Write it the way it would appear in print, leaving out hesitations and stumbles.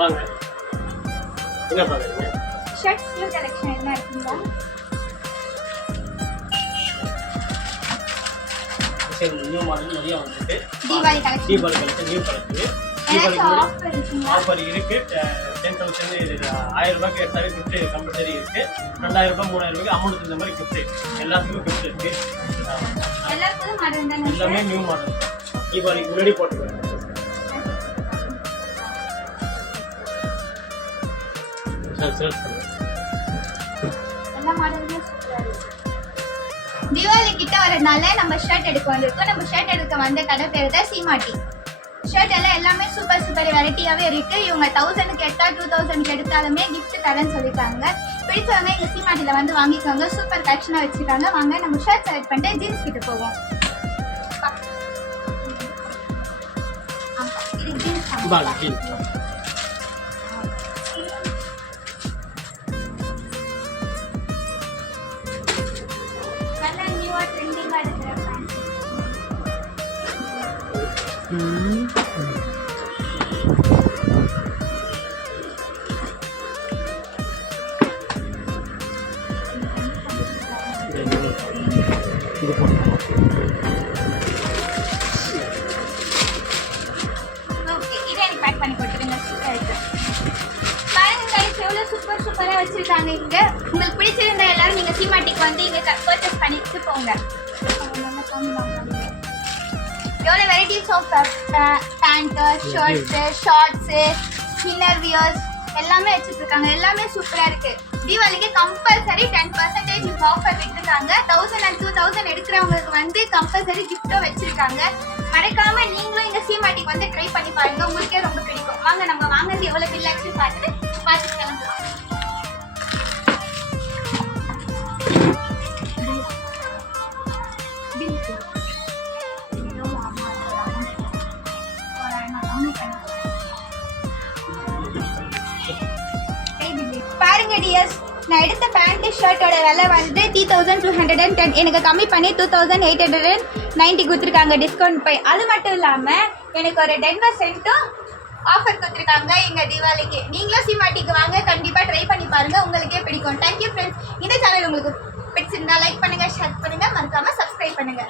வாங்க. என்ன பாக்குறீங்க? ஷர்ட்ஸ் கலெக்ஷன் என்ன இருக்குங்களா? நியூ மாடல் நிறைய வந்துருக்கு. Deepavali collection new collection. Offer இருக்கு. 10,000 1000 ரூபாய்க்கு எடுத்தாலே கிஃப்ட் கம்பல்சரி இருக்கு. 2000 ரூபாய் 3000 ரூபாய்க்கு அமௌண்ட் இந்த மாதிரி கிஃப்ட் எல்லாத்துக்கும் கிஃப்ட் இருக்கு. எல்லாத்துக்கும் மாடல் தானே? எல்லாமே நியூ மாடல். தீபாவளிக்கு முன்னாடி போட்டுருக்கேன். எல்லா மாடலுமே சூப்பரா இருக்கு. தீபாவளி கிட்ட வரனால நம்ம ஷர்ட் எடுக்க வந்திருக்கோம். நம்ம ஷர்ட் எடுக்க வந்த கடை பேர் தான் சீமாட்டி. ஷர்ட் எல்லாமே சூப்பர் வெரைட்டியாவே இருக்கு. இவங்க 1000க்கு எடுத்தா 2000க்கு எடுத்தாலுமே கிஃப்ட் தரேன்னு சொல்லிட்டாங்க. பிடிச்சவங்க எங்க சீமாட்டில வந்து வாங்கிக்கோங்க. சூப்பர் கலெக்ஷனா வச்சிருக்காங்க. வாங்க நம்ம ஷர்ட் செலக்ட் பண்ணிட்டு ஜீன்ஸ் கிட்ட போவோம். இது ஜீன்ஸ் நல்ல நியூவா ட்ரெண்டிங்கா இருக்கிற பேண்ட். சூப்பரா வச்சிருக்காங்க. இங்க உங்களுக்கு பிடிச்சிருந்தா எல்லாரும் நீங்க சீமாட்டிக்கு வந்து இங்க பர்ச்சேஸ் பண்ணிட்டு போங்க. எவ்வளவு varieties of pant, shirts, shorts, inner wears எல்லாமே வச்சிட்டு இருக்காங்க. எல்லாமே சூப்பரா இருக்கு. தீபாவளிக்கு கம்பல்சரி 10% ஆஃபர் விட்டுருக்காங்க. 1000 and 2000 எடுக்கிறவங்களுக்கு வந்து கம்பல்சரி கிஃப்டும் வச்சிருக்காங்க. மறக்காம நீங்களும் இங்க சீமாட்டிக்கு வந்து ட்ரை பண்ணி பாருங்க. உங்களுக்கே ரொம்ப பிடிக்கும். வாங்க நம்ம வாங்குறது எவ்வளவு பில் ஆச்சு பார்த்துட்டு கிளம்பலாம். பாருங்க டியர்ஸ், நான் எடுத்த பேண்ட் ஷர்ட்டோட விலை வந்து 3210. எனக்கு கம்மி பண்ணி 2890 கொடுத்துருக்காங்க டிஸ்கவுண்ட் போய். அது மட்டும் இல்லாமல் எனக்கு ஒரு 10% ஆஃபர் கொடுத்துருக்காங்க எங்க தீபாவளிக்கு. நீங்களும் சீமாட்டிக்கு வாங்க, கண்டிப்பாக ட்ரை பண்ணி பாருங்க, உங்களுக்கே பிடிக்கும். Thank you friends. இந்த சேனல் உங்களுக்கு பிடிச்சிருந்தா லைக் பண்ணுங்க, ஷேர் பண்ணுங்க, மறக்காம சப்ஸ்கிரைப் பண்ணுங்க.